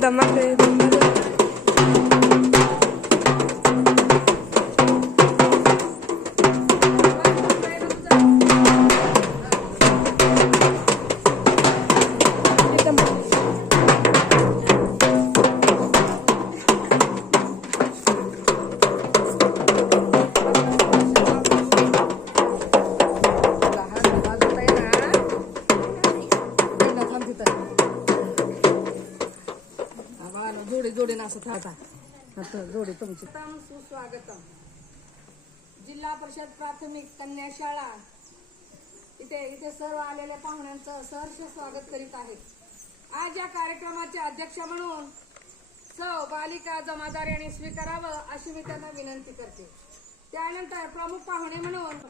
धमाल आहे, धमाल आहे. जोडी जोडीनं असं थाटा जोडी तुमची. सुस्वागतम. जिल्हा परिषद प्राथमिक कन्या शाळा इथे सर्व आलेल्या पाहुण्यांचं सहर्ष स्वागत करीत आहेत. आज या कार्यक्रमाचे अध्यक्ष म्हणून सौ बालिका जमादार यांनी स्वीकारावं अशी मी त्यांना विनंती करते. त्यानंतर प्रमुख पाहुणे म्हणून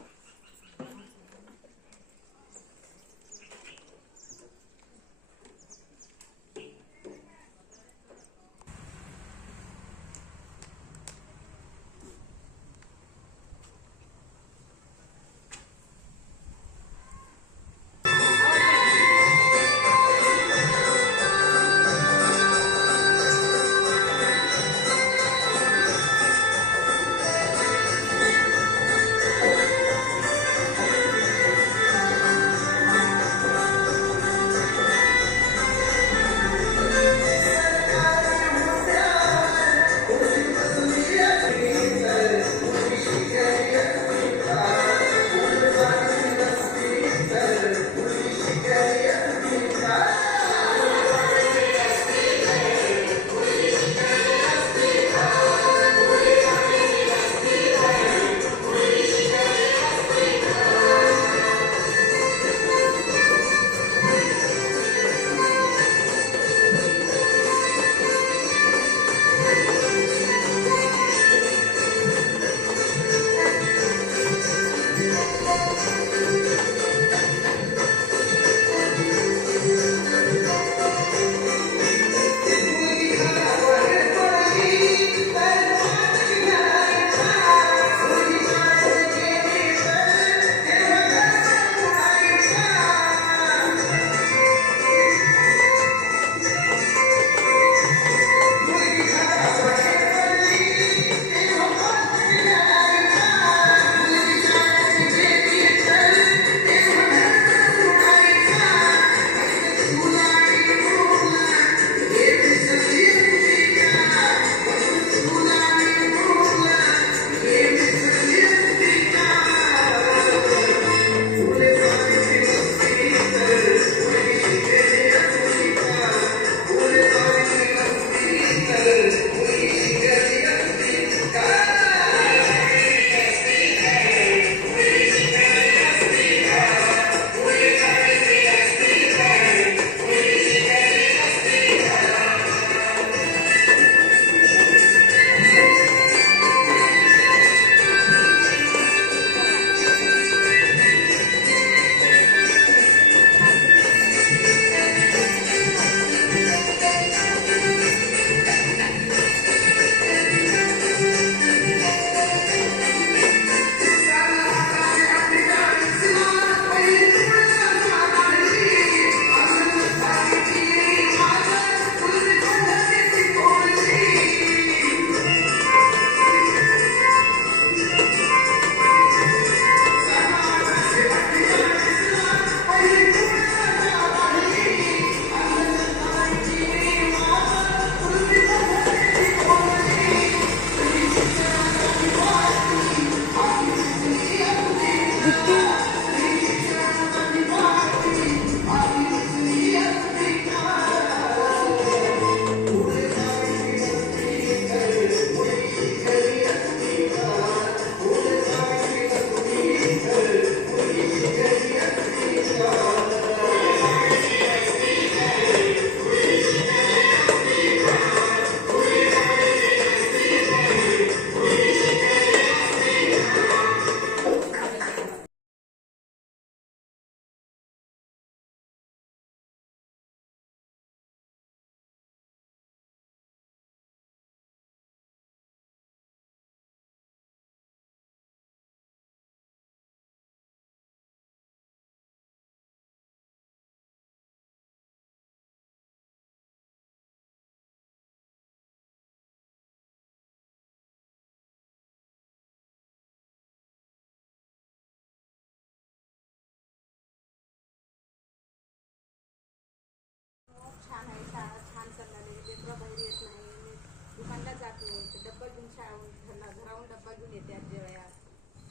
लेकरं बाहेर येत नाही, दुकानला जात नाही, तर डब्बा घेऊन घराहून डब्बा घेऊन येतात जेवाया.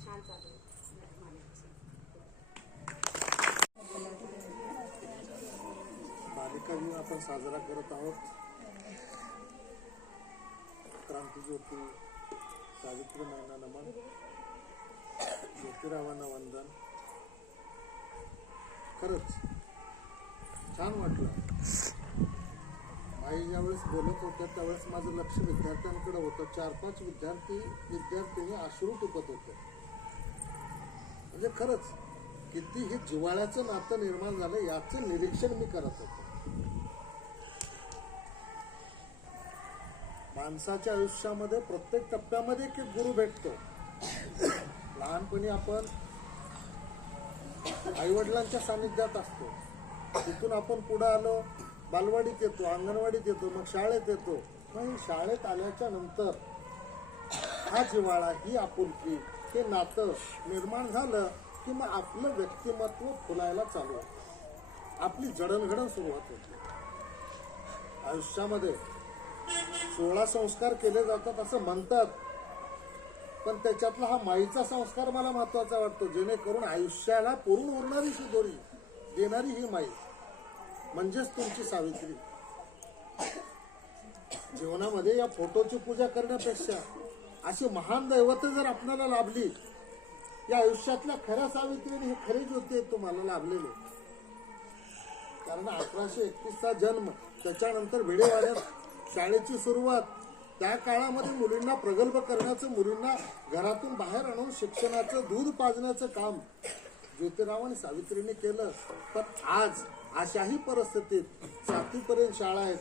छान चालू आहे बालिका दिन आपण साजरा करत आहोत. क्रांतीज्योती सावित्रीबाईंना नमन, ज्योतिरावांना वंदन. खरंच छान वाटलं. आई ज्यावेळेस बोलत होत्या त्यावेळेस माझं लक्ष विद्यार्थ्यांकडे होतं. 4-5 विद्यार्थिनी अश्रू टुकत होते. म्हणजे खरंच किती हे जिव्हाळ्याचं नातं निर्माण झालं याचं निरीक्षण मी करत होतो. माणसाच्या आयुष्यामध्ये प्रत्येक टप्प्यामध्ये एक गुरु भेटतो. लहानपणी आपण आईवडिलांच्या सानिध्यात असतो, तिथून आपण पुढे आलो, बालवाडीत येतो, अंगणवाडीत येतो, मग शाळेत येतो. मग शाळेत आल्याच्या नंतर हा जिव्हाळा, ही आपुलकी, हे नातं निर्माण झालं की मग आपलं व्यक्तिमत्व फुलायला चालू होतं, आपली जडणघडण सुरुवात होते. आयुष्यामध्ये 16 संस्कार केले जातात असं म्हणतात, पण त्याच्यातला हा माईचा संस्कार मला महत्वाचा वाटतो, जेणेकरून आयुष्याला पूर्ण उरणारी शिदोरी देणारी ही माई म्हणजेच तुमची सावित्री. जीवनामध्ये या फोटोची पूजा करण्यापेक्षा अशी महान दैवत जर आपल्याला लाभली, या आयुष्यातल्या खऱ्या सावित्रीने हे खरे ज्योती तुम्हाला लाभलेले. कारण 1831चा जन्म, त्याच्यानंतर भिडेवाड्यात शाळेची सुरुवात, त्या काळामध्ये मुलींना प्रगल्भ करण्याचं, मुलींना घरातून बाहेर आणून शिक्षणाचं दूध पाजण्याचं काम ज्योतिराव आणि सावित्रीने केलं. पण आज अशाही परिस्थितीत 7वीपर्यंत शाळा आहेत,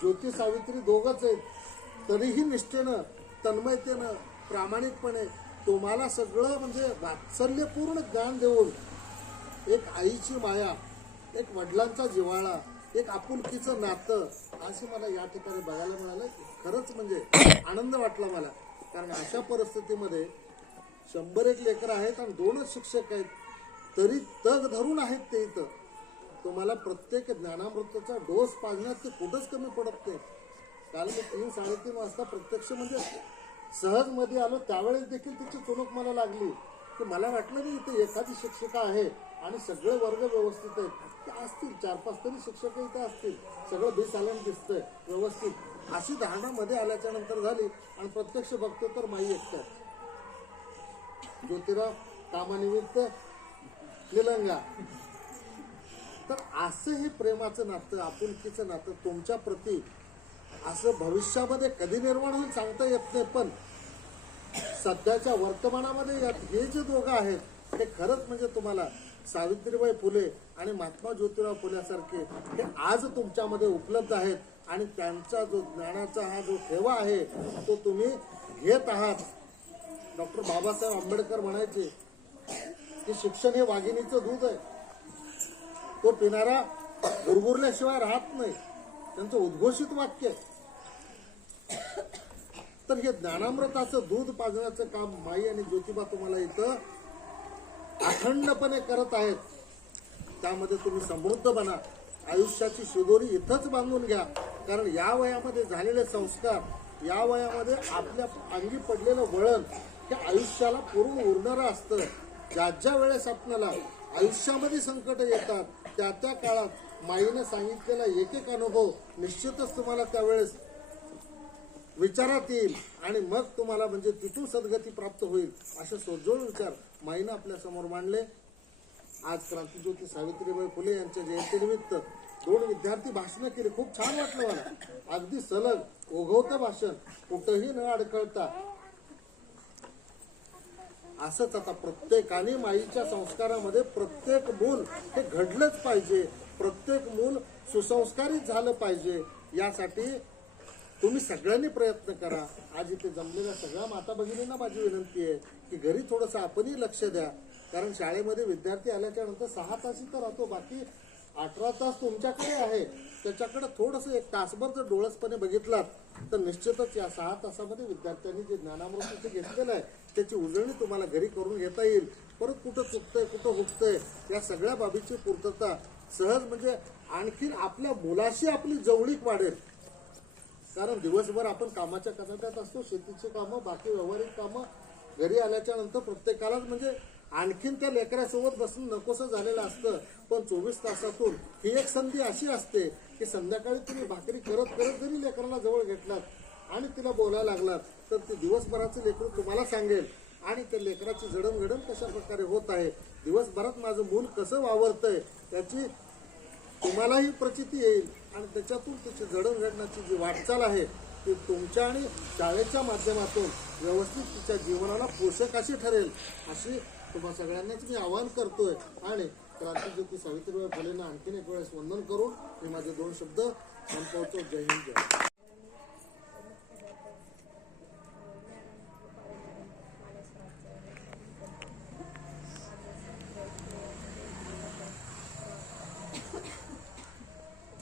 ज्योती सावित्री दोघंच आहेत, तरीही निष्ठेनं, तन्मयतेनं, प्रामाणिकपणे तुम्हाला सगळं म्हणजे वात्सल्यपूर्ण ज्ञान देऊन एक आईची माया, एक वडिलांचा जिव्हाळा, एक आपुलकीचं नातं असं मला या ठिकाणी बघायला मिळालं. खरंच म्हणजे आनंद वाटला मला. कारण अशा परिस्थितीमध्ये 101 लेकरं आहेत आणि 2च शिक्षक आहेत, तरी तग धरून आहेत ते इथं. तुम्हाला प्रत्येक ज्ञानामृताचा डोस पाजण्यात ते कुठंच कमी पडत नाही. काल मी 3-3:30 वाजता प्रत्यक्ष म्हणजे सहज मध्ये आलो, त्यावेळेस देखील तिची चुणूक मला लागली की मला वाटलं मी इथे एखादी शिक्षिका आहे आणि सगळे वर्ग व्यवस्थित आहेत. ते असतील 4-5 तरी शिक्षक इथे असतील, सगळं बिसालन दिसतंय व्यवस्थित, अशी धारणा मध्ये आल्याच्या नंतर झाली. आणि प्रत्यक्ष बघतो तर माई एकट्यात, ज्योतिराव कामानिमित्त निलंगा. तर असं हे प्रेमाचं नातं, आपुलकीचं नातं तुमच्या प्रती असं भविष्यामध्ये कधी निर्माण होईल सांगता येत नाही. पण सध्याच्या वर्तमानामध्ये हे जे दोघं आहेत हे खरंच म्हणजे तुम्हाला सावित्रीबाई फुले आणि महात्मा ज्योतिराव फुल्यासारखे हे आज तुमच्यामध्ये उपलब्ध आहेत. आणि त्यांचा जो ज्ञानाचा हा जो ठेवा आहे तो तुम्ही घेत आहात. डॉक्टर बाबासाहेब आंबेडकर म्हणायचे की शिक्षण हे वाघिणीचं दूध आहे, तो पिणारा गुरगुरल्याशिवाय राहत नाही, त्यांचं उद्घोषित वाक्य. तर हे ज्ञानामृताचं दूध पाजण्याचं काम माई आणि ज्योतिबा तुम्हाला इथं अखंडपणे करत आहेत. त्यामध्ये तुम्ही समृद्ध बना, आयुष्याची शिदोरी इथंच बांधून घ्या. कारण या वयामध्ये झालेले संस्कार, या वयामध्ये आपल्या अंगी पडलेलं वळण हे आयुष्याला पूर्ण उरणारं असतं. ज्या ज्या वेळेस आपल्याला आयुष्यामध्ये संकट येतात त्या त्या काळात माईने सांगितलेला एक एक अनुभव निश्चितच तुम्हाला त्यावेळेस विचारात येईल आणि मग तुम्हाला म्हणजे तिथून सद्गती प्राप्त होईल. असे सोजवळ विचार माईनं आपल्या समोर मांडले. आज क्रांतीज्योती सावित्रीबाई फुले यांच्या जयंतीनिमित्त 2 विद्यार्थी भाषणं केली. खूप छान वाटलं मला. अगदी सलग ओघवतं भाषण, कुठंही न अडखळता. असंच आता प्रत्येकाने माईच्या संस्कारामध्ये प्रत्येक मूल हे घडलंच पाहिजे, प्रत्येक मूल सुसंस्कारित झालं पाहिजे. यासाठी तुम्ही सगळ्यांनी प्रयत्न करा. आज इथे जमलेल्या सगळ्या माता भगिनींना माझी विनंती आहे की घरी थोडंसं आपणही लक्ष द्या. कारण शाळेमध्ये विद्यार्थी आल्याच्या नंतर 6 तास इथं राहतो, बाकी 18 तास तुमच्याकडे आहे. त्याच्याकडे थोडंसं 1 तासभर जर डोळसपणे बघितलात तर निश्चितच या 6 तासामध्ये विद्यार्थ्यांनी जे ज्ञानामृत इथे घेतलेलं आहे त्याची उजळणी तुम्हाला घरी करून घेता येईल. परत कुठं चुकतंय, कुठं हुकतंय, या सगळ्या बाबीची पूर्तता सहज म्हणजे आणखीन आपल्या मुलाशी आपली जवळीक वाढेल. कारण दिवसभर आपण कामाच्या कचाट्यात असतो, शेतीची कामं, बाकी व्यावहारिक कामं, घरी आल्याच्या नंतर प्रत्येकालाच म्हणजे आणखीन त्या लेकरासोबत बसून नकोसं झालेलं असतं. पण 24 तासातून ही एक संधी अशी असते की संध्याकाळी तुम्ही भाकरी करत करत जरी लेकराला जवळ घेतलात आणि तिला बोलायला लागलात तर ते दिवसभराचं लेकरू तुम्हाला सांगेल आणि त्या लेकराची जडणघडण कशा प्रकारे होत आहे, दिवसभरात माझं मूल कसं वावरतंय त्याची तुम्हालाही प्रचिती येईल आणि त्याच्यातून त्याची जडणघडणाची जी वाटचाल आहे ती तुमच्या आणि शाळेच्या माध्यमातून व्यवस्थित तिच्या जीवनाला पोषक अशी ठरेल अशी तुम्हा सगळ्यांनाच मी आवाहन करतोय. आणि क्रांतीज्योती सावित्रीबाई फुलेंना आणखीन एक वेळेस वंदन करून मी माझे 2 शब्द संपवतो. जय हिंद, जय.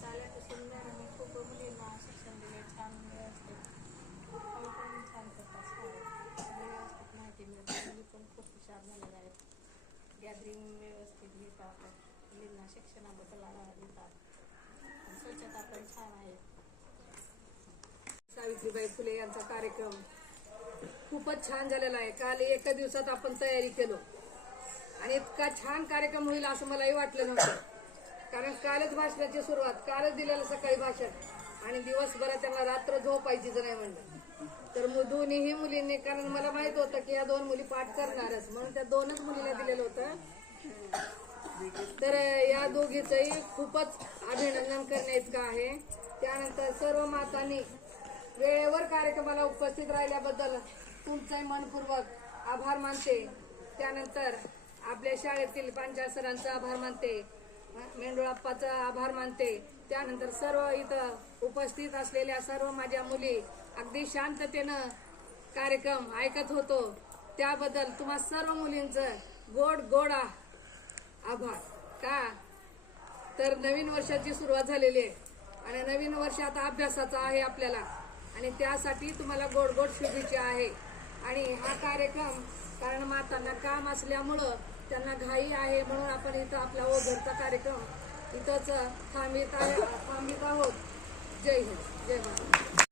शाळेपासून मॅडमने खूप मुलींना शिक्षण दिले, छान व्यवस्थित काही पण छान करतात शाळेत, सगळी व्यवस्थित माहिती मिळते. मुली पण खूप हुशार झालेल्या आहेत, गॅदरिंग व्यवस्थित घेतात, मुलींना शिक्षणाबद्दल आढावा देतात, स्वच्छता पण छान आहे. सावित्रीबाई फुले यांचा कार्यक्रम खूपच छान झालेला आहे. काल एका दिवसात आपण तयारी केलो आणि इतका छान कार्यक्रम होईल असं मलाही वाटलं नव्हतं. कारण कालच भाषणाची सुरुवात, कालच दिलेलं सकाळी भाषण आणि दिवसभरात त्यांना रात्र झोपायचीच नाही म्हणलं. तर दोन्हीही मुलींनी, कारण मला माहित होतं की या 2 मुली पाठ करणारच म्हणून त्या 2च मुलीला दिलेलं होतं. तर या दोघीचंही खूपच अभिनंदन करण्याइतकं आहे. त्यानंतर सर्व मातांनी वेळेवर कार्यक्रमाला उपस्थित राहिल्याबद्दल तुमचंही मनपूर्वक आभार मानते. त्यानंतर आपल्या शाळेतील पंचायत सरांचा आभार मानते, मेंढुळाप्पाचा आभार मानते. त्यानंतर सर्व इथं उपस्थित असलेल्या सर्व माझ्या मुली अगदी शांततेनं कार्यक्रम ऐकत होतो त्याबद्दल तुम्हा सर्व मुलींचं गोड आभार. का तर नवीन वर्षाची सुरुवात झालेली आहे आणि नवीन वर्ष आता अभ्यासाचा आहे आपल्याला आणि त्यासाठी तुम्हाला गोड शुभेच्छा आहे. आणि हा कार्यक्रम कारण मातांना काम असल्यामुळं त्यांना घाई आहे म्हणून आपण इथं आपला ओझरचा कार्यक्रम इथंच थांबित आहोत. जय हिंद, जय महाराष्ट्र.